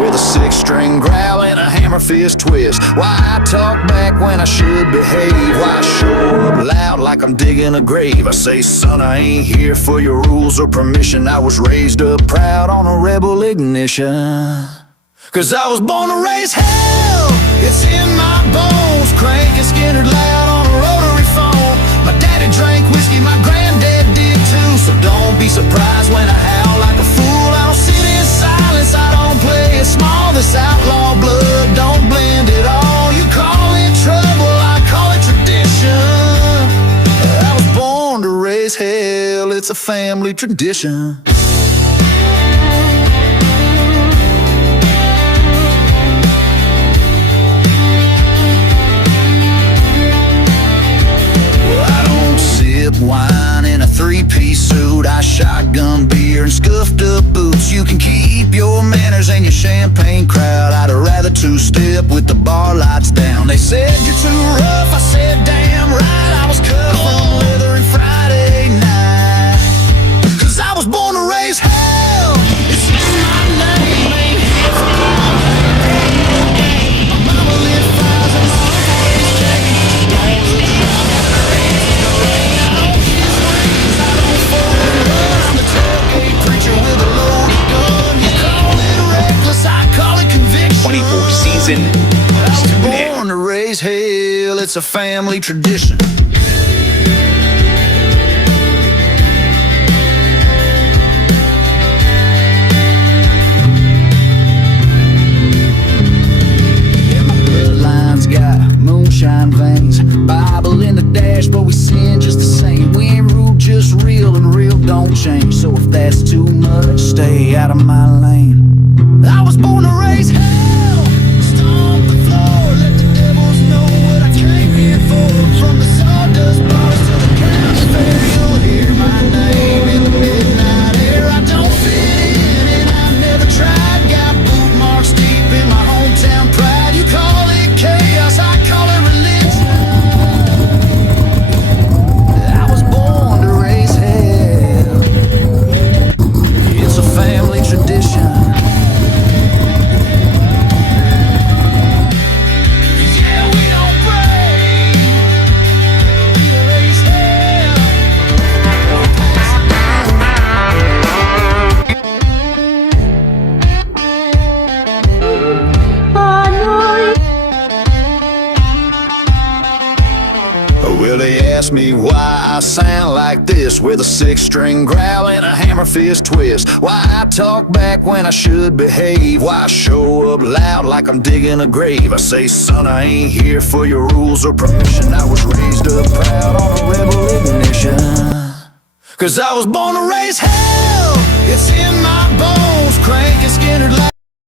with a six-string growl and a hammer fist twist. Why I talk back when I should behave. Why I show up loud like I'm digging a grave. I say, son, I ain't here for your rules or permission. I was raised up proud on a rebel ignition. Cause I was born to raise hell, it's in my bones. Cranking Skinner loud on a rotary phone. My daddy drank whiskey, my granddad did too. So don't be surprised when I howl like a fool. I don't sit in silence, I don't play it small. This outlaw blood don't blend at all. You call it trouble, I call it tradition. I was born to raise hell, it's a family tradition. Wine in a three-piece suit, I shotgun beer and scuffed up boots. You can keep your manners and your champagne crowd. I'd rather two-step with the bar lights down. They said you're too rough, I said damn right. I was cut from leather and Friday night. Cause I was born to raise hell, it's in my name. Ain't here for my mama lit fires and my always changed. Season. I was born to raise hell, it's a family tradition. Yeah, my bloodline's got moonshine veins, Bible in the dash, but we sin just the same. We ain't rude, just real, and real don't change. So if that's too much, stay out of my lane. I was born to raise hell. From the sawdust bars to the county fair, you'll hear my name in the midnight air. I don't fit in and I've never tried. Got bootmarks deep in my hometown pride. You call it chaos, I call it religion. I was born to raise hell, it's a family tradition. Well, they ask me why I sound like this, with a six-string growl and a hammer fist twist. Why I talk back when I should behave. Why I show up loud like I'm digging a grave. I say, son, I ain't here for your rules or permission. I was raised up proud on a rebel ignition. Cause I was born to raise hell, it's in my bones. Cranking Skinner